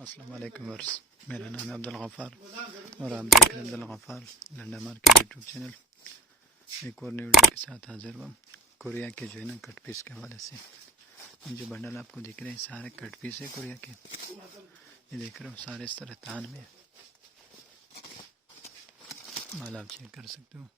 अस्सलाम वालेकुम वर्स, मेरा नाम है अब्दुल गफ़ार और आप देख रहे हैं Abdul Gaffar Landa market YouTube channel. एक और न्यू वीडियो के साथ हाजिर हुआ। कोरिया के जो है ना कट पीस के हवाले से जो बंडल आपको दिख रहे हैं सारे कट पीस है कोरिया के। ये देख रहे हो सारे इस तरह तान में माल आप चेक कर सकते हो।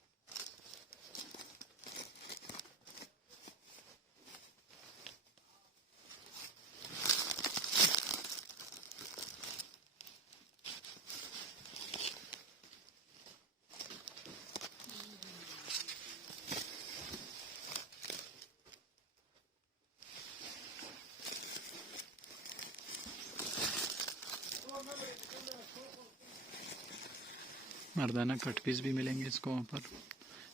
मर्दाना कट पीस भी मिलेंगे इसको वहाँ पर।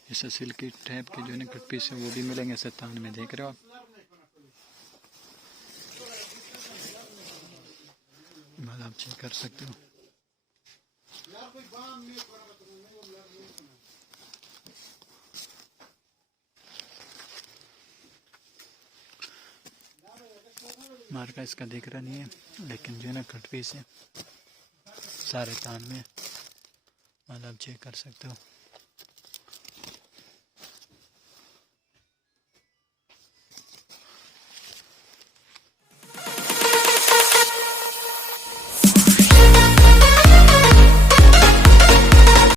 जैसे सिल्की टाइप के जो है ना कट पीस है वो भी मिलेंगे ऐसे तान में, देख रहे हो आप। माल आप चेक कर सकते हो। मार्का इसका दिख रहा नहीं है, लेकिन जो है ना कट पीस है सारे तान में। माल आप चेक कर सकते हो।